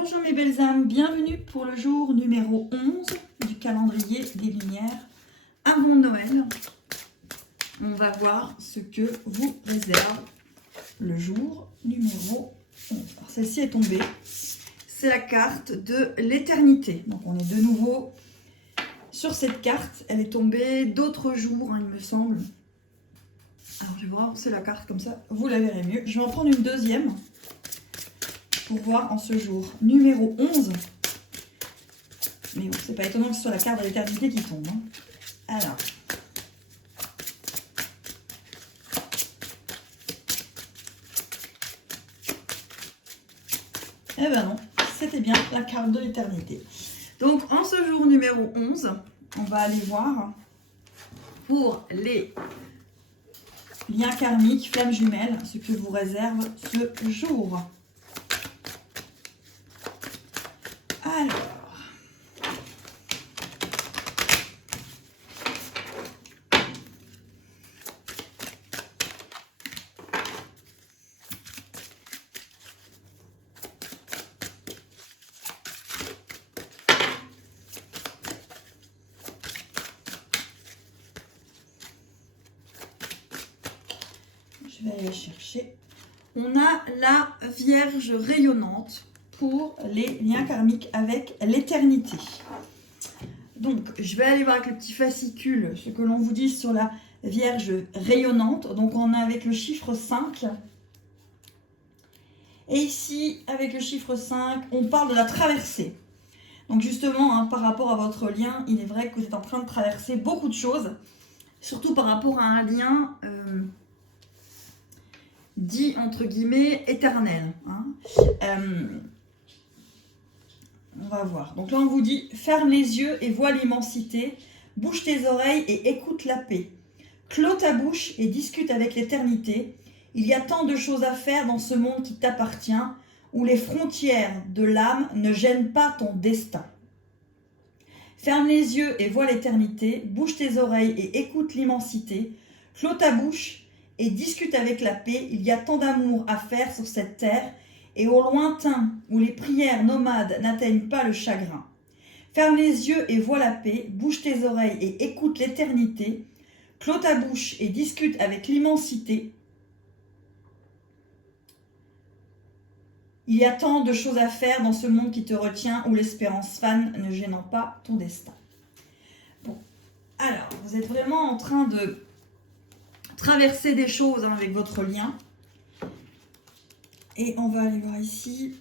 Bonjour mes belles âmes, bienvenue pour le jour numéro 11 du calendrier des Lumières avant Noël. On va voir ce que vous réserve le jour numéro 11. Alors celle-ci est tombée, c'est la carte de l'éternité. Donc on est de nouveau sur cette carte, elle est tombée d'autres jours, il me semble. Alors je vais voir, c'est la carte comme ça, vous la verrez mieux. Je vais en prendre une deuxième pour voir en ce jour numéro 11. Mais bon, c'est pas étonnant que ce soit la carte de l'éternité qui tombe. Alors. Eh ben non, c'était bien la carte de l'éternité. Donc en ce jour numéro 11, on va aller voir pour les liens karmiques, flammes jumelles, ce que vous réserve ce jour. Alors, je vais aller chercher. On a la Vierge rayonnante pour les liens karmiques avec l'éternité. Donc, je vais aller voir avec le petit fascicule ce que l'on vous dit sur la Vierge rayonnante. Donc, on a avec le chiffre 5. Et ici, avec le chiffre 5, on parle de la traversée. Donc, justement, par rapport à votre lien, il est vrai que vous êtes en train de traverser beaucoup de choses. Surtout par rapport à un lien dit, entre guillemets, éternel. On va voir. Donc là, on vous dit, ferme les yeux et vois l'immensité. Bouge tes oreilles et écoute la paix. Clôt ta bouche et discute avec l'éternité. Il y a tant de choses à faire dans ce monde qui t'appartient, où les frontières de l'âme ne gênent pas ton destin. Ferme les yeux et vois l'éternité. Bouge tes oreilles et écoute l'immensité. Clôt ta bouche et discute avec la paix. Il y a tant d'amour à faire sur cette terre, et au lointain, où les prières nomades n'atteignent pas le chagrin. Ferme les yeux et vois la paix, bouge tes oreilles et écoute l'éternité, clôt ta bouche et discute avec l'immensité. Il y a tant de choses à faire dans ce monde qui te retient, où l'espérance fane ne gênant pas ton destin. Bon, alors, vous êtes vraiment en train de traverser des choses avec votre lien. Et on va aller voir ici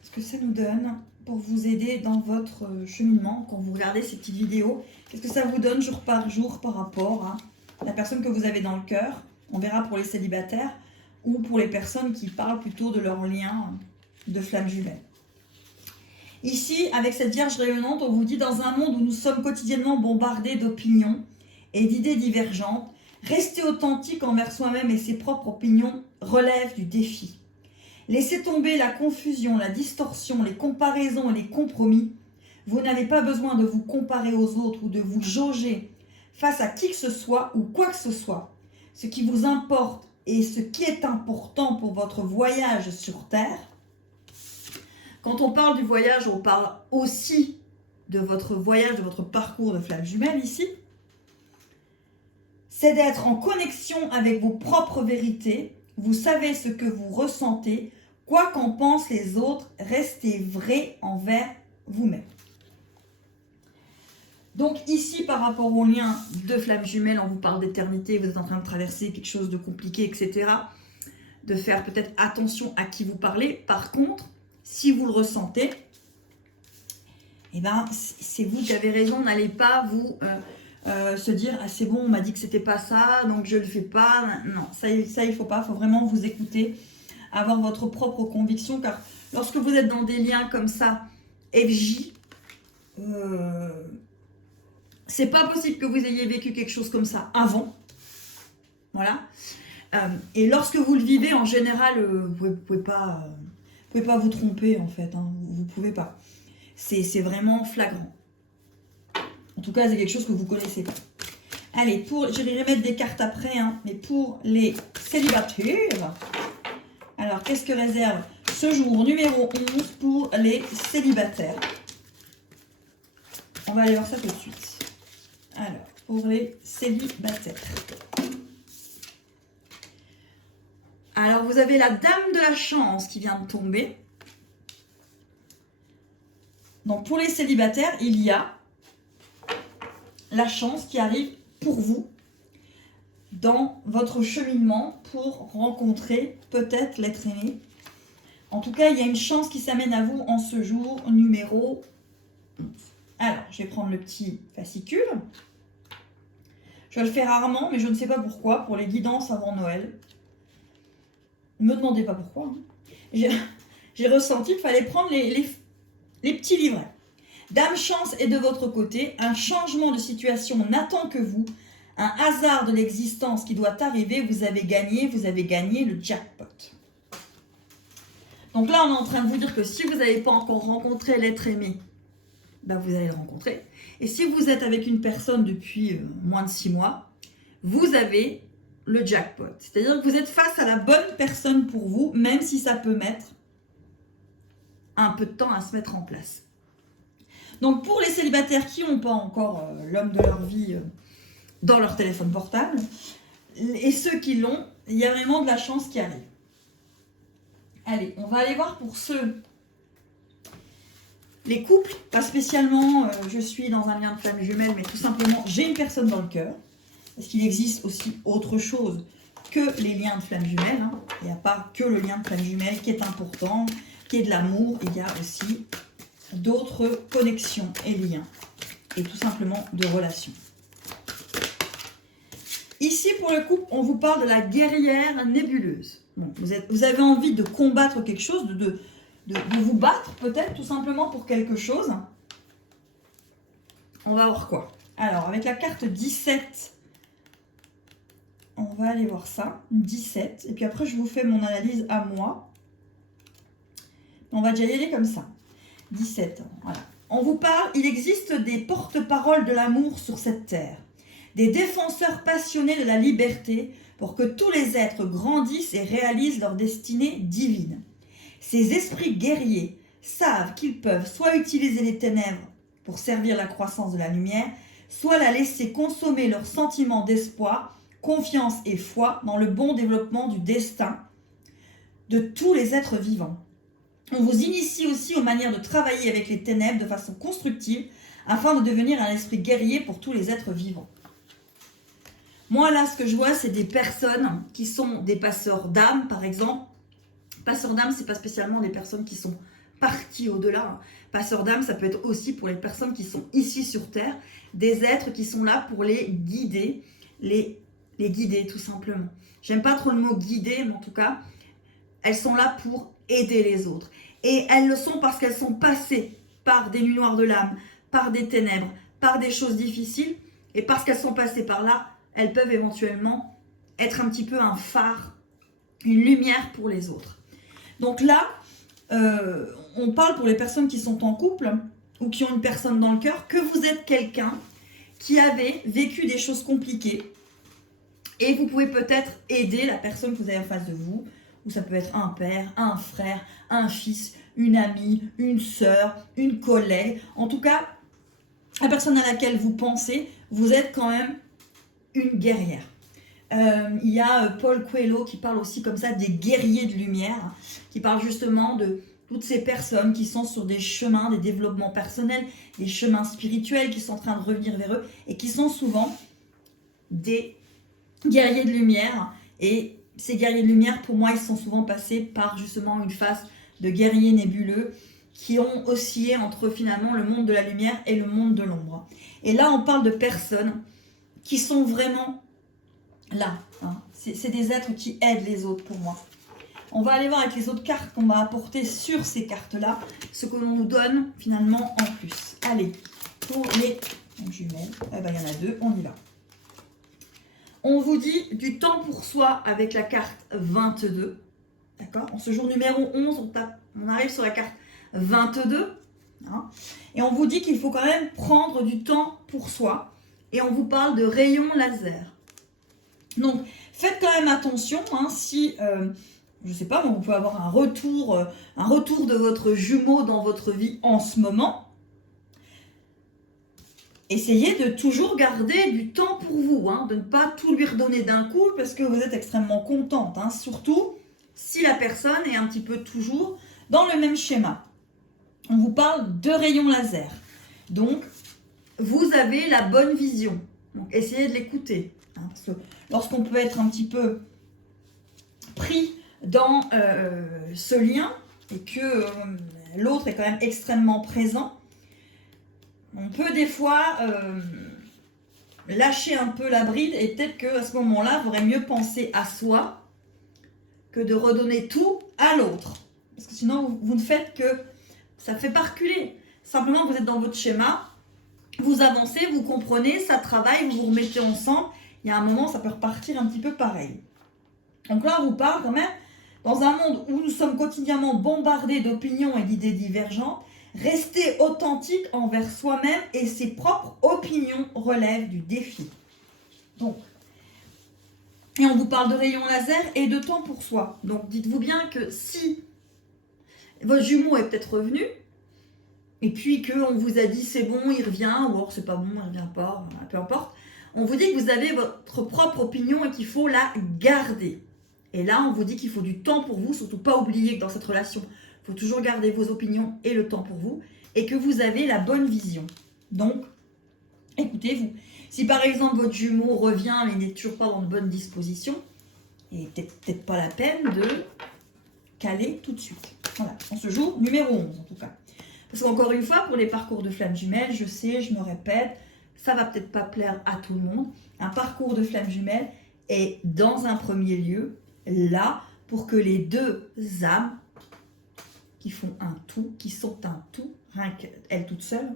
ce que ça nous donne pour vous aider dans votre cheminement. Quand vous regardez ces petites vidéos, qu'est-ce que ça vous donne jour par jour par rapport à la personne que vous avez dans le cœur. On verra pour les célibataires ou pour les personnes qui parlent plutôt de leur lien de flamme jumelle. Ici, avec cette Vierge rayonnante, on vous dit, dans un monde où nous sommes quotidiennement bombardés d'opinions et d'idées divergentes, rester authentique envers soi-même et ses propres opinions relève du défi. Laissez tomber la confusion, la distorsion, les comparaisons et les compromis. Vous n'avez pas besoin de vous comparer aux autres ou de vous jauger face à qui que ce soit ou quoi que ce soit. Ce qui vous importe et ce qui est important pour votre voyage sur Terre. Quand on parle du voyage, on parle aussi de votre voyage, de votre parcours de flamme jumelle ici. C'est d'être en connexion avec vos propres vérités. Vous savez ce que vous ressentez. Quoi qu'en pensent les autres, restez vrai envers vous-même. Donc ici, par rapport au lien de flamme jumelle, on vous parle d'éternité, vous êtes en train de traverser quelque chose de compliqué, etc. De faire peut-être attention à qui vous parlez. Par contre, si vous le ressentez, eh ben, c'est vous qui avez raison, n'allez pas vous... se dire ah c'est bon, on m'a dit que c'était pas ça donc je le fais pas. Non, ça il faut pas, il faut vraiment vous écouter, avoir votre propre conviction, car lorsque vous êtes dans des liens comme ça FJ, c'est pas possible que vous ayez vécu quelque chose comme ça avant, voilà. Et lorsque vous le vivez en général, vous pouvez pas vous tromper en fait, vous pouvez pas, c'est vraiment flagrant. En tout cas, c'est quelque chose que vous ne connaissez pas. Allez, je vais remettre des cartes après, mais pour les célibataires, Alors, qu'est-ce que réserve ce jour numéro 11 pour les célibataires? On va aller voir ça tout de suite. Alors, pour les célibataires. Alors, vous avez la dame de la chance qui vient de tomber. Donc, pour les célibataires, il y a la chance qui arrive pour vous dans votre cheminement pour rencontrer peut-être l'être aimé. En tout cas, il y a une chance qui s'amène à vous en ce jour numéro 11. Alors, je vais prendre le petit fascicule. Je le fais rarement, mais je ne sais pas pourquoi, pour les guidances avant Noël. Ne me demandez pas pourquoi. Hein. J'ai ressenti qu'il fallait prendre les petits livrets. Dame chance est de votre côté. Un changement de situation n'attend que vous. Un hasard de l'existence qui doit arriver. Vous avez gagné le jackpot. Donc là, on est en train de vous dire que si vous n'avez pas encore rencontré l'être aimé, ben vous allez le rencontrer. Et si vous êtes avec une personne depuis moins de 6 mois, vous avez le jackpot. C'est-à-dire que vous êtes face à la bonne personne pour vous, même si ça peut mettre un peu de temps à se mettre en place. Donc pour les célibataires qui n'ont pas encore l'homme de leur vie dans leur téléphone portable, et ceux qui l'ont, il y a vraiment de la chance qui arrive. Allez, on va aller voir pour ceux, les couples, pas spécialement je suis dans un lien de flamme jumelle, mais tout simplement j'ai une personne dans le cœur. Parce qu'il existe aussi autre chose que les liens de flamme jumelle. Hein. Il n'y a pas que le lien de flamme jumelle qui est important, qui est de l'amour. Il y a aussi d'autres connexions et liens. Et tout simplement de relations. Ici, pour le couple, on vous parle de la guerrière nébuleuse. Bon, vous avez envie de combattre quelque chose, de vous battre peut-être tout simplement pour quelque chose. On va voir quoi. Alors, avec la carte 17, on va aller voir ça, 17. Et puis après, je vous fais mon analyse à moi. On va déjà y aller comme ça. 17, voilà. On vous parle, il existe des porte-paroles de l'amour sur cette terre. Des défenseurs passionnés de la liberté pour que tous les êtres grandissent et réalisent leur destinée divine. Ces esprits guerriers savent qu'ils peuvent soit utiliser les ténèbres pour servir la croissance de la lumière, soit la laisser consommer leurs sentiments d'espoir, confiance et foi dans le bon développement du destin de tous les êtres vivants. On vous initie aussi aux manières de travailler avec les ténèbres de façon constructive afin de devenir un esprit guerrier pour tous les êtres vivants. Moi, là, ce que je vois, c'est des personnes qui sont des passeurs d'âme, par exemple. Passeurs d'âme, c'est pas spécialement des personnes qui sont parties au-delà. Passeurs d'âme, ça peut être aussi pour les personnes qui sont ici sur Terre, des êtres qui sont là pour les guider, les guider tout simplement. J'aime pas trop le mot guider, mais en tout cas, elles sont là pour aider les autres. Et elles le sont parce qu'elles sont passées par des nuits noires de l'âme, par des ténèbres, par des choses difficiles. Et parce qu'elles sont passées par là, elles peuvent éventuellement être un petit peu un phare, une lumière pour les autres. Donc là, on parle pour les personnes qui sont en couple ou qui ont une personne dans le cœur, que vous êtes quelqu'un qui avait vécu des choses compliquées et vous pouvez peut-être aider la personne que vous avez en face de vous, ou ça peut être un père, un frère, un fils, une amie, une sœur, une collègue. En tout cas, la personne à laquelle vous pensez, vous êtes quand même une guerrière. Il y a Paul Coelho qui parle aussi comme ça des guerriers de lumière, qui parle justement de toutes ces personnes qui sont sur des chemins, des développements personnels, des chemins spirituels, qui sont en train de revenir vers eux et qui sont souvent des guerriers de lumière. Et ces guerriers de lumière, pour moi, ils sont souvent passés par justement une phase de guerriers nébuleux qui ont oscillé entre finalement le monde de la lumière et le monde de l'ombre. Et là, on parle de personnes qui sont vraiment là. Hein. C'est des êtres qui aident les autres pour moi. On va aller voir avec les autres cartes qu'on va apporter sur ces cartes-là, ce que l'on nous donne finalement en plus. Allez, pour les jumelles, il y en a 2, on y va. On vous dit du temps pour soi avec la carte 22. D'accord ? En ce jour numéro 11, on arrive sur la carte 22. Hein, et on vous dit qu'il faut quand même prendre du temps pour soi. Et on vous parle de rayons laser. Donc, faites quand même attention, hein, si je ne sais pas, vous pouvez avoir un retour de votre jumeau dans votre vie en ce moment. Essayez de toujours garder du temps pour vous, de ne pas tout lui redonner d'un coup parce que vous êtes extrêmement contente, surtout si la personne est un petit peu toujours dans le même schéma. On vous parle de rayons laser. Donc, vous avez la bonne vision. Donc, essayez de l'écouter. Parce que lorsqu'on peut être un petit peu pris dans ce lien et que l'autre est quand même extrêmement présent, on peut des fois lâcher un peu la bride et peut-être qu'à ce moment-là, il vaudrait mieux penser à soi que de redonner tout à l'autre. Parce que sinon, vous ne faites que... Ça ne fait pas reculer. Simplement, vous êtes dans votre schéma, vous avancez, vous comprenez, ça travaille, vous vous remettez ensemble. Il y a un moment, ça peut repartir un petit peu pareil. Donc là, on vous parle quand même, dans un monde où nous sommes quotidiennement bombardés d'opinions et d'idées divergentes, rester authentique envers soi-même et ses propres opinions relève du défi. Donc, et on vous parle de rayons laser et de temps pour soi. Donc, dites-vous bien que si votre jumeau est peut-être revenu, et puis qu'on vous a dit c'est bon, il revient, ou alors c'est pas bon, il revient pas, peu importe, on vous dit que vous avez votre propre opinion et qu'il faut la garder. Et là, on vous dit qu'il faut du temps pour vous, surtout pas oublier que dans cette relation, il faut toujours garder vos opinions et le temps pour vous, et que vous avez la bonne vision. Donc, écoutez-vous. Si par exemple votre jumeau revient mais il n'est toujours pas dans de bonnes dispositions, et peut-être pas la peine de caler tout de suite. Voilà, en ce jour numéro 11 en tout cas. Parce qu'encore une fois, pour les parcours de flammes jumelles, je sais, je me répète, ça va peut-être pas plaire à tout le monde. Un parcours de flammes jumelles est dans un premier lieu là pour que les deux âmes qui font un tout, qui sont un tout, rien qu'elles toutes seules,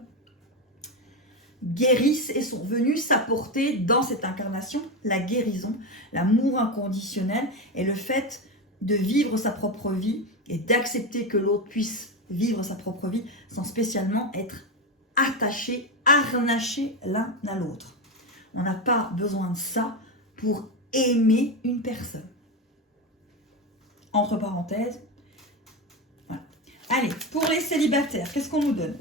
guérissent et sont venues s'apporter dans cette incarnation la guérison, l'amour inconditionnel et le fait de vivre sa propre vie et d'accepter que l'autre puisse vivre sa propre vie sans spécialement être attaché, harnaché l'un à l'autre. On n'a pas besoin de ça pour aimer une personne. Entre parenthèses. Voilà. Allez, pour les célibataires, qu'est-ce qu'on nous donne ?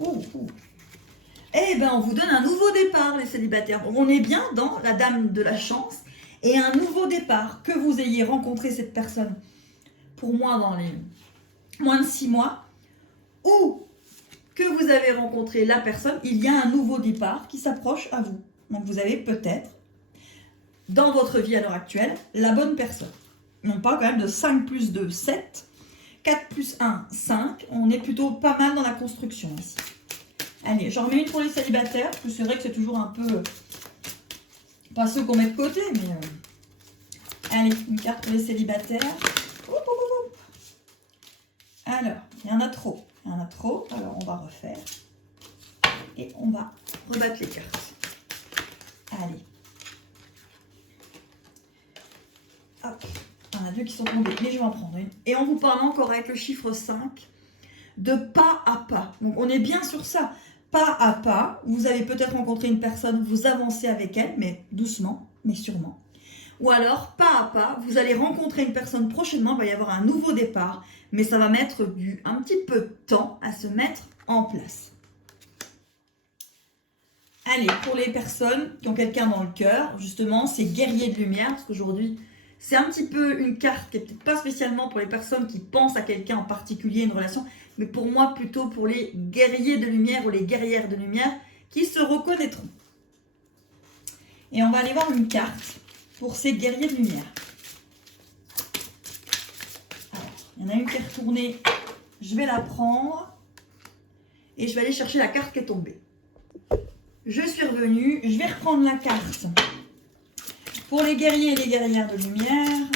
Eh bien, on vous donne un nouveau départ, les célibataires. Donc, on est bien dans la dame de la chance et un nouveau départ. Que vous ayez rencontré cette personne, pour moi, dans les moins de 6 mois, ou que vous avez rencontré la personne, il y a un nouveau départ qui s'approche à vous. Donc, vous avez peut-être, dans votre vie à l'heure actuelle, la bonne personne. On parle quand même de 5 plus 2, 7. 4 plus 1, 5. On est plutôt pas mal dans la construction ici. Allez, j'en remets une pour les célibataires, parce que c'est vrai que c'est toujours un peu... Pas ceux qu'on met de côté, mais... Allez, une carte pour les célibataires. Alors, il y en a trop. Il y en a trop, alors on va refaire. Et on va rebattre les cartes. Allez. Hop. Il y en a 2 qui sont tombées, mais je vais en prendre une. Et on vous parle encore avec le chiffre 5, de pas à pas. Donc on est bien sur ça. Pas à pas, vous avez peut-être rencontré une personne, vous avancez avec elle, mais doucement, mais sûrement. Ou alors, pas à pas, vous allez rencontrer une personne prochainement, il va y avoir un nouveau départ, mais ça va mettre un petit peu de temps à se mettre en place. Allez, pour les personnes qui ont quelqu'un dans le cœur, justement, c'est guerrier de lumière, parce qu'aujourd'hui, c'est un petit peu une carte qui n'est peut-être pas spécialement pour les personnes qui pensent à quelqu'un en particulier, une relation, mais pour moi, plutôt pour les guerriers de lumière ou les guerrières de lumière qui se reconnaîtront. Et on va aller voir une carte pour ces guerriers de lumière. Alors, il y en a une qui est retournée, je vais la prendre et je vais aller chercher la carte qui est tombée. Je suis revenue, je vais reprendre la carte pour les guerriers et les guerrières de lumière.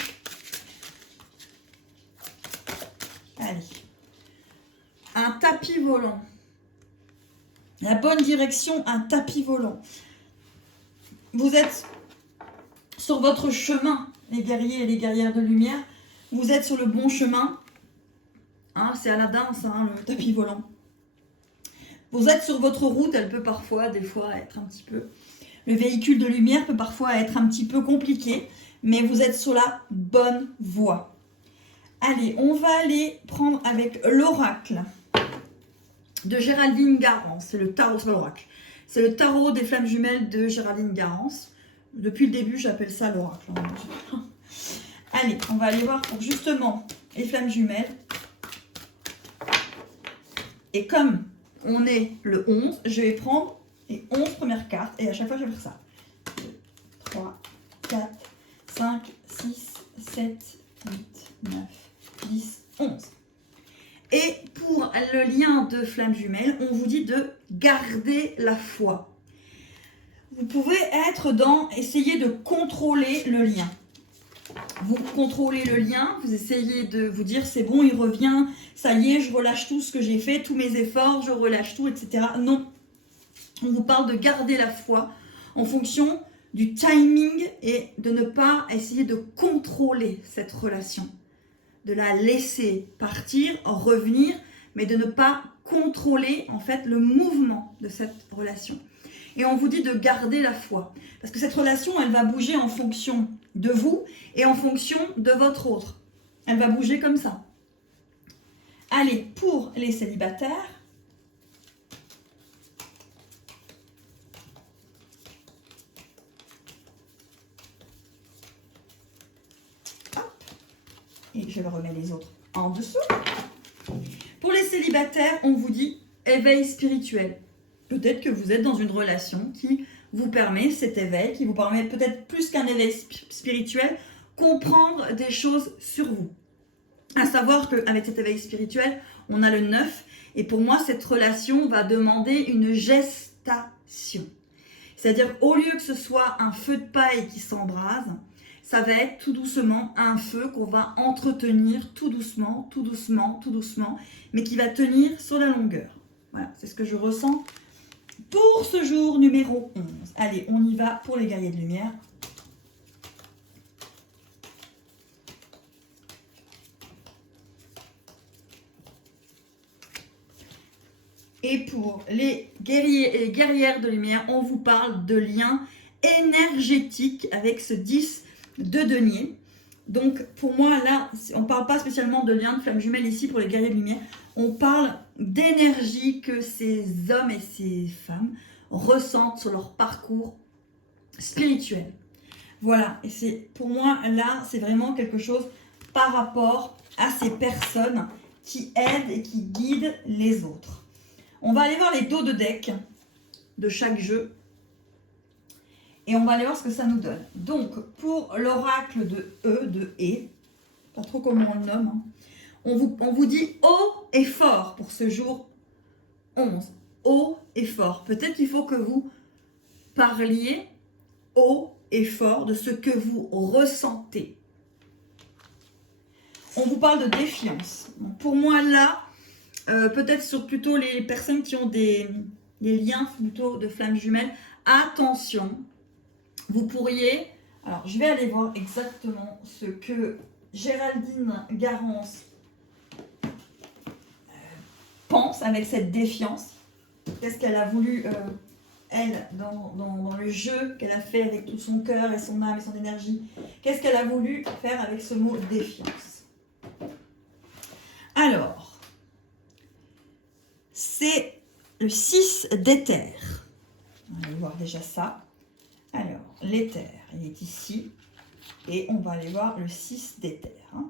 Allez. Un tapis volant. La bonne direction, un tapis volant. Vous êtes sur votre chemin, les guerriers et les guerrières de lumière. Vous êtes sur le bon chemin. C'est Aladdin, ça, le tapis volant. Vous êtes sur votre route, elle peut parfois, des fois, être un petit peu... Le véhicule de lumière peut parfois être un petit peu compliqué, mais vous êtes sur la bonne voie. Allez, on va aller prendre avec l'oracle de Géraldine Garance. C'est le tarot, c'est pas l'oracle. C'est le tarot des flammes jumelles de Géraldine Garance. Depuis le début, j'appelle ça l'oracle. Allez, on va aller voir pour justement les flammes jumelles. Et comme on est le 11, je vais prendre les 11 premières cartes. Et à chaque fois, je vais faire ça. 2, 3, 4, 5, 6, 7, 8, 9, 10, 11. Et pour le lien de flammes jumelles, on vous dit de garder la foi. Vous pouvez être dans essayer de contrôler le lien. Vous contrôlez le lien, vous essayez de vous dire c'est bon, il revient, ça y est, je relâche tout ce que j'ai fait, tous mes efforts, je relâche tout, etc. Non, on vous parle de garder la foi en fonction du timing et de ne pas essayer de contrôler cette relation. De la laisser partir, revenir, mais de ne pas contrôler en fait le mouvement de cette relation. Et on vous dit de garder la foi. Parce que cette relation, elle va bouger en fonction de vous et en fonction de votre autre. Elle va bouger comme ça. Allez, pour les célibataires, et je vais remettre les autres en dessous. Pour les célibataires, on vous dit éveil spirituel. Peut-être que vous êtes dans une relation qui vous permet cet éveil, qui vous permet peut-être plus qu'un éveil spirituel, comprendre des choses sur vous. À savoir qu'avec cet éveil spirituel, on a le 9. Et pour moi, cette relation va demander une gestation. C'est-à-dire, au lieu que ce soit un feu de paille qui s'embrase, ça va être tout doucement un feu qu'on va entretenir tout doucement, tout doucement, tout doucement, mais qui va tenir sur la longueur. Voilà, c'est ce que je ressens pour ce jour numéro 11. Allez, on y va pour les guerriers de lumière. Et pour les guerriers et les guerrières de lumière, on vous parle de liens énergétiques avec ce 10 de denier. Donc pour moi là, on ne parle pas spécialement de lien de flamme jumelle ici pour les guerriers de lumière. On parle d'énergie que ces hommes et ces femmes ressentent sur leur parcours spirituel. Voilà, et c'est pour moi là, c'est vraiment quelque chose par rapport à ces personnes qui aident et qui guident les autres. On va aller voir les dos de deck de chaque jeu. Et on va aller voir ce que ça nous donne. Donc, pour l'oracle de E, pas trop comment on le nomme, hein, on vous dit haut et fort pour ce jour 11. Haut et fort. Peut-être qu'il faut que vous parliez haut et fort de ce que vous ressentez. On vous parle de défiance. Donc, pour moi, là, peut-être sur plutôt les personnes qui ont des liens plutôt de flammes jumelles, attention. Vous pourriez, alors je vais aller voir exactement ce que Géraldine Garance pense avec cette défiance. Qu'est-ce qu'elle a voulu, elle, dans le jeu qu'elle a fait avec tout son cœur et son âme et son énergie. Qu'est-ce qu'elle a voulu faire avec ce mot défiance? Alors, c'est le 6 d'éther. On va aller voir déjà ça. Alors, l'éther, il est ici. Et on va aller voir le 6 d'éther. Hein.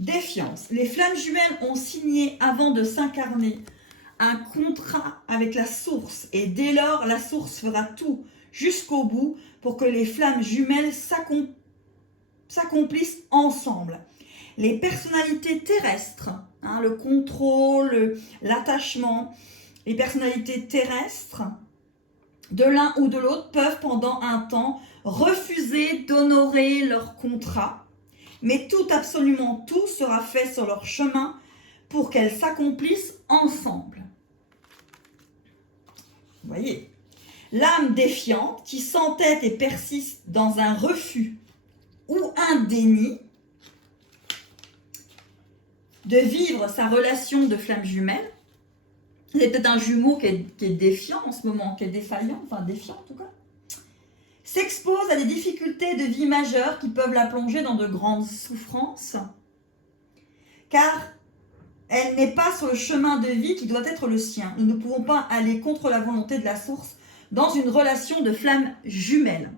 Défiance. Les flammes jumelles ont signé avant de s'incarner un contrat avec la source. Et dès lors, la source fera tout jusqu'au bout pour que les flammes jumelles s'accomplissent ensemble. Les personnalités terrestres, hein, le contrôle, l'attachement, les personnalités terrestres de l'un ou de l'autre peuvent pendant un temps refuser d'honorer leur contrat, mais tout, absolument tout sera fait sur leur chemin pour qu'elles s'accomplissent ensemble. Vous voyez, l'âme défiante qui s'entête et persiste dans un refus ou un déni de vivre sa relation de flamme jumelle. C'est peut-être un jumeau qui est défiant en ce moment, qui est défaillant, enfin défiant en tout cas. s'expose à des difficultés de vie majeures qui peuvent la plonger dans de grandes souffrances, car elle n'est pas sur le chemin de vie qui doit être le sien. Nous ne pouvons pas aller contre la volonté de la source dans une relation de flamme jumelle.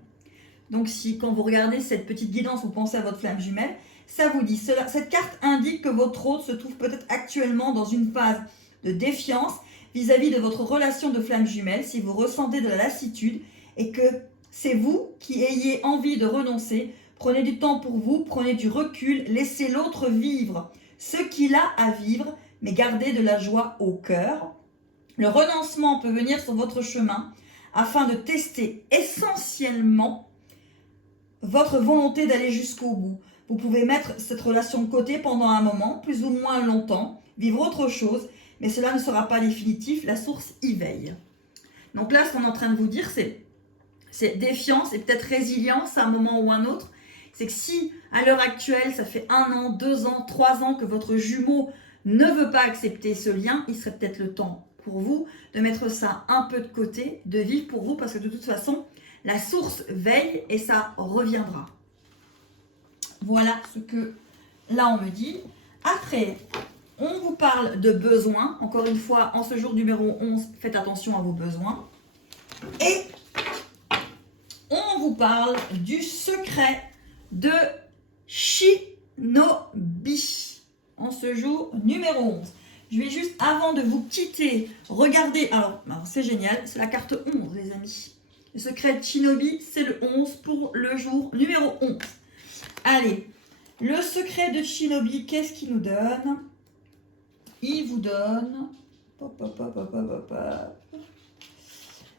Donc si quand vous regardez cette petite guidance, vous pensez à votre flamme jumelle, ça vous dit cela. Cette carte indique que votre hôte se trouve peut-être actuellement dans une phase de défiance vis-à-vis de votre relation de flamme jumelle, si vous ressentez de la lassitude et que c'est vous qui ayez envie de renoncer. Prenez du temps pour vous, prenez du recul, laissez l'autre vivre ce qu'il a à vivre, mais gardez de la joie au cœur. Le renoncement peut venir sur votre chemin afin de tester essentiellement votre volonté d'aller jusqu'au bout. Vous pouvez mettre cette relation de côté pendant un moment, plus ou moins longtemps, vivre autre chose, mais cela ne sera pas définitif, la source y veille. Donc là, ce qu'on est en train de vous dire, c'est défiance et peut-être résilience à un moment ou un autre. C'est que si, à l'heure actuelle, ça fait 1 an, 2 ans, 3 ans que votre jumeau ne veut pas accepter ce lien, il serait peut-être le temps pour vous de mettre ça un peu de côté, de vivre pour vous, parce que de toute façon, la source veille et ça reviendra. Voilà ce que là on me dit. Après, on vous parle de besoins. Encore une fois, en ce jour numéro 11, faites attention à vos besoins. Et on vous parle du secret de Shinobi en ce jour numéro 11. Je vais juste, avant de vous quitter, regarder. Alors c'est génial, c'est la carte 11, les amis. Le secret de Shinobi, c'est le 11 pour le jour numéro 11. Allez, le secret de Shinobi, qu'est-ce qu'il nous donne? Il vous donne...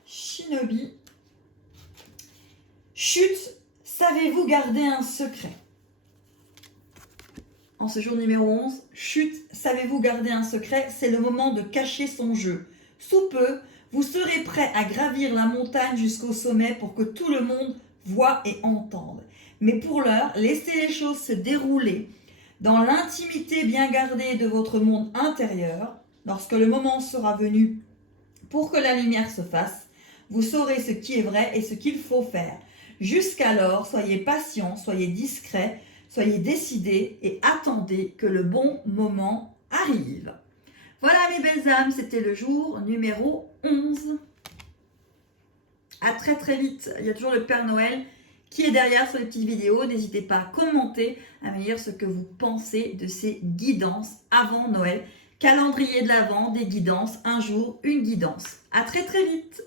Shinobi. Chut, savez-vous garder un secret? En ce jour numéro 11, chut, savez-vous garder un secret? C'est le moment de cacher son jeu. Sous peu, vous serez prêt à gravir la montagne jusqu'au sommet pour que tout le monde voit et entende. Mais pour l'heure, laissez les choses se dérouler dans l'intimité bien gardée de votre monde intérieur. Lorsque le moment sera venu pour que la lumière se fasse, vous saurez ce qui est vrai et ce qu'il faut faire. Jusqu'alors, soyez patient, soyez discret, soyez décidé et attendez que le bon moment arrive. Voilà mes belles âmes, c'était le jour numéro 11. À très très vite. Il y a toujours le Père Noël qui est derrière sur les petites vidéos. N'hésitez pas à commenter, à me dire ce que vous pensez de ces guidances avant Noël. Calendrier de l'Avent, des guidances, un jour, une guidance. À très très vite.